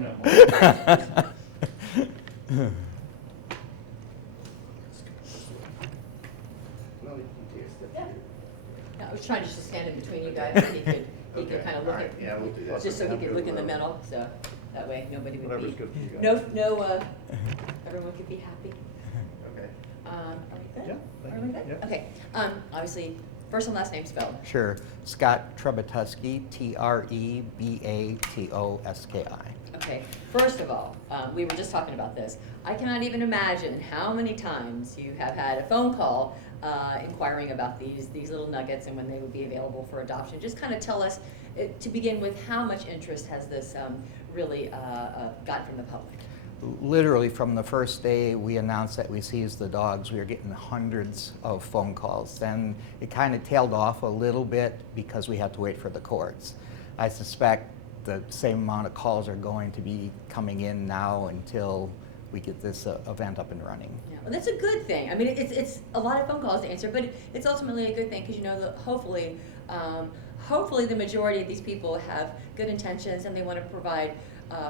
I was trying to just stand in between you guys, so he could kind of look at, just so he could look in the middle, so that way nobody would Whatever's be, good for you guys. everyone could be happy. Okay. Are we good? Yeah, thank Are we you. good? Yeah. Okay, obviously, first and last name spelled. Sure. Scott Trebatuski, Trebatowski. Okay, first of all, we were just talking about this. I cannot even imagine how many times you have had a phone call inquiring about these little nuggets and when they would be available for adoption. Just kind of tell us, to begin with, how much interest has this really got from the public? Literally from the first day we announced that we seized the dogs, we were getting hundreds of phone calls. Then it kind of tailed off a little bit because we had to wait for the courts. I suspect the same amount of calls are going to be coming in now until we get this event up and running. Yeah, well, that's a good thing. I mean, it's a lot of phone calls to answer, but it's ultimately a good thing because, you know, hopefully the majority of these people have good intentions and they want to provide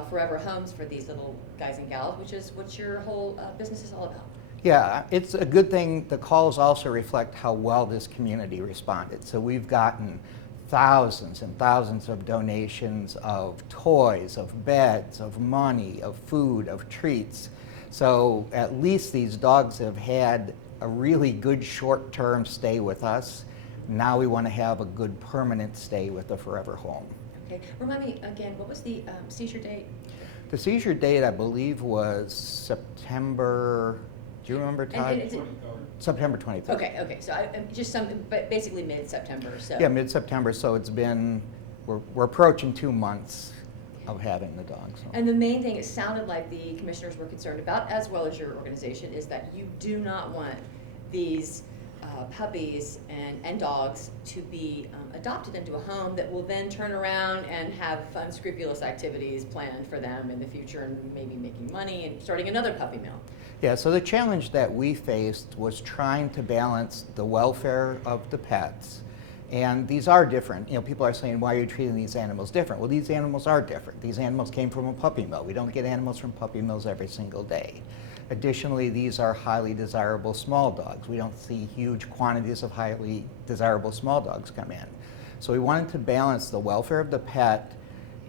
forever homes for these little guys and gals, which is what your whole business is all about. Yeah, it's a good thing. The calls also reflect how well this community responded. So we've gotten thousands and thousands of donations of toys, of beds, of money, of food, of treats. So at least these dogs have had a really good short-term stay with us. Now we want to have a good permanent stay with a forever home. Okay, remind me again, what was the seizure date? The seizure date, I believe, was September, do you remember, Todd? And is it, September 23rd. okay, so just but basically mid-September, so. Yeah, mid-September, so it's been, we're approaching 2 months of having the dog. So. And the main thing it sounded like the commissioners were concerned about, as well as your organization, is that you do not want these puppies and dogs to be adopted into a home that will then turn around and have unscrupulous activities planned for them in the future and maybe making money and starting another puppy mill. Yeah, so the challenge that we faced was trying to balance the welfare of the pets. And these are different. You know, people are saying, why are you treating these animals different? Well, these animals are different. These animals came from a puppy mill. We don't get animals from puppy mills every single day. Additionally, these are highly desirable small dogs. We don't see huge quantities of highly desirable small dogs come in. So we wanted to balance the welfare of the pet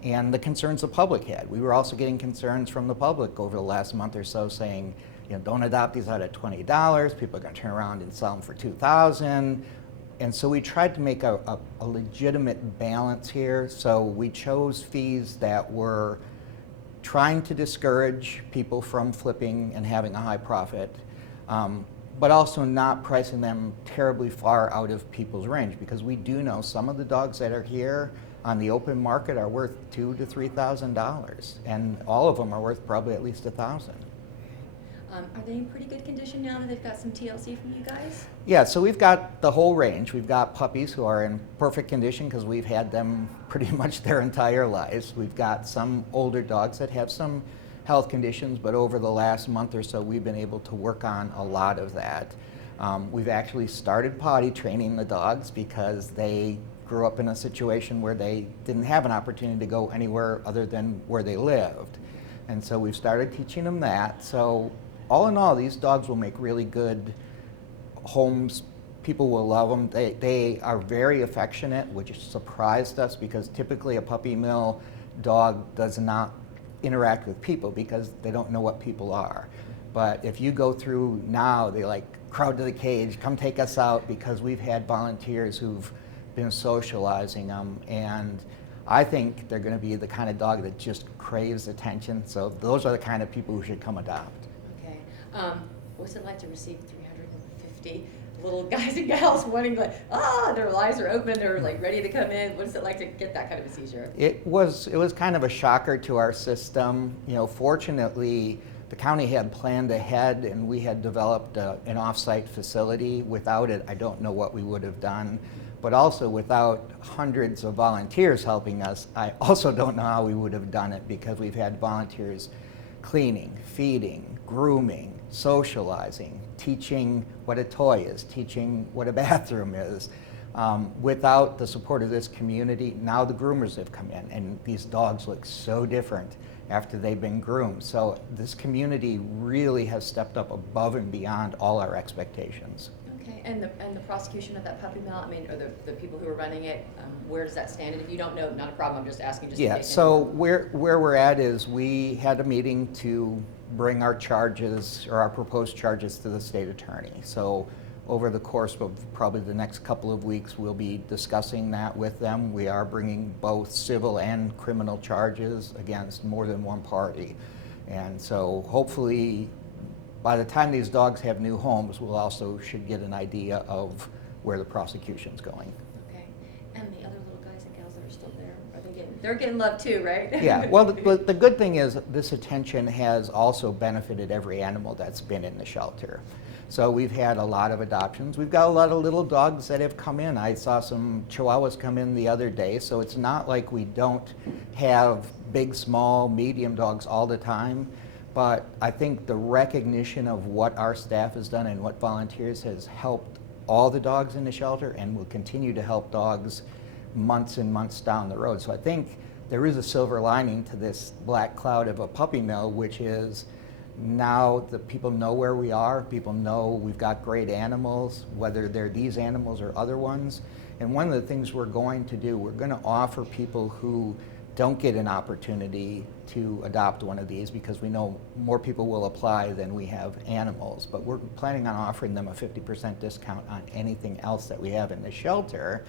and the concerns the public had. We were also getting concerns from the public over the last month or so saying, you know, don't adopt these out at $20. People are going to turn around and sell them for $2,000. And so we tried to make a legitimate balance here. So we chose fees that were trying to discourage people from flipping and having a high profit, but also not pricing them terribly far out of people's range, because we do know some of the dogs that are here on the open market are worth $2,000 to $3,000, and all of them are worth probably at least $1,000. Are they in pretty good condition now that they've got some TLC from you guys? Yeah, so we've got the whole range. We've got puppies who are in perfect condition because we've had them pretty much their entire lives. We've got some older dogs that have some health conditions, but over the last month or so we've been able to work on a lot of that. We've actually started potty training the dogs because they grew up in a situation where they didn't have an opportunity to go anywhere other than where they lived. And so we've started teaching them that. So all in all, these dogs will make really good homes. People will love them. They are very affectionate, which surprised us because typically a puppy mill dog does not interact with people because they don't know what people are. But if you go through now, they like crowd to the cage, come take us out, because we've had volunteers who've been socializing them, and I think they're going to be the kind of dog that just craves attention. So those are the kind of people who should come adopt. Okay. What's it like to receive 350 little guys and gals wanting, like, their eyes are open, they're like ready to come in? What is it like to get that kind of a seizure? It was kind of a shocker to our system. You know, fortunately, the county had planned ahead and we had developed an off-site facility. Without it, I don't know what we would have done. But also without hundreds of volunteers helping us, I also don't know how we would have done it, because we've had volunteers cleaning, feeding, grooming, socializing, teaching what a toy is, teaching what a bathroom is. Without the support of this community, now the groomers have come in and these dogs look so different. after they've been groomed. So this community really has stepped up above and beyond all our expectations. Okay, and the prosecution of that puppy mill, I mean, or the people who are running it, where does that stand? And if you don't know, not a problem, I'm just asking just in Yeah, case so anyone- where we're at is we had a meeting to bring our charges, or our proposed charges, to the state attorney. So over the course of probably the next couple of weeks, we'll be discussing that with them. We are bringing both civil and criminal charges against more than one party. And so hopefully, by the time these dogs have new homes, we'll also should get an idea of where the prosecution's going. Okay, and the other little guys and gals that are still there, are they getting, they're getting love too, right? Yeah, well, the good thing is this attention has also benefited every animal that's been in the shelter. So we've had a lot of adoptions. We've got a lot of little dogs that have come in. I saw some Chihuahuas come in the other day, so it's not like we don't have big, small, medium dogs all the time. But I think the recognition of what our staff has done and what volunteers has helped all the dogs in the shelter, and will continue to help dogs months and months down the road. So I think there is a silver lining to this black cloud of a puppy mill, which is now the people know where we are. People know we've got great animals, whether they're these animals or other ones. And one of the things we're going to do, we're going to offer people who don't get an opportunity to adopt one of these, because we know more people will apply than we have animals, but we're planning on offering them a 50% discount on anything else that we have in the shelter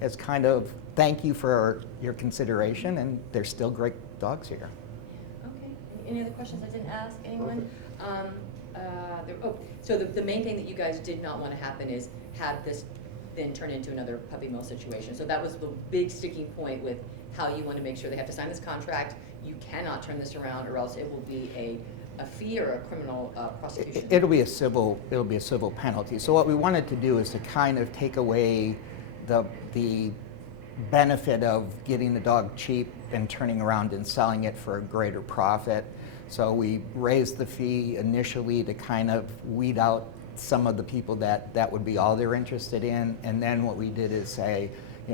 as kind of thank you for your consideration, and there's still great dogs here. Okay, any other questions I didn't ask anyone? So the main thing that you guys did not want to happen is have this then turn into another puppy mill situation. So that was the big sticking point with how you want to make sure they have to sign this contract. You cannot turn this around, or else it will be a fee or a criminal prosecution. It'll be a civil penalty. So what we wanted to do is to kind of take away the benefit of getting the dog cheap and turning around and selling it for a greater profit. So we raised the fee initially to kind of weed out some of the people that would be all they're interested in. And then what we did is say,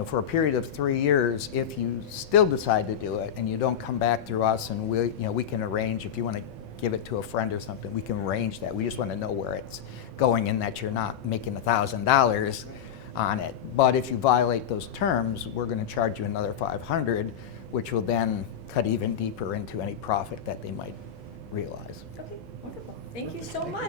for a period of 3 years, if you still decide to do it and you don't come back through us, and we can arrange, if you want to give it to a friend or something, we can arrange that. We just want to know where it's going, and that you're not making $1,000 on it. But if you violate those terms, we're going to charge you another $500, which will then cut even deeper into any profit that they might realize. Okay, wonderful. Thank you so much.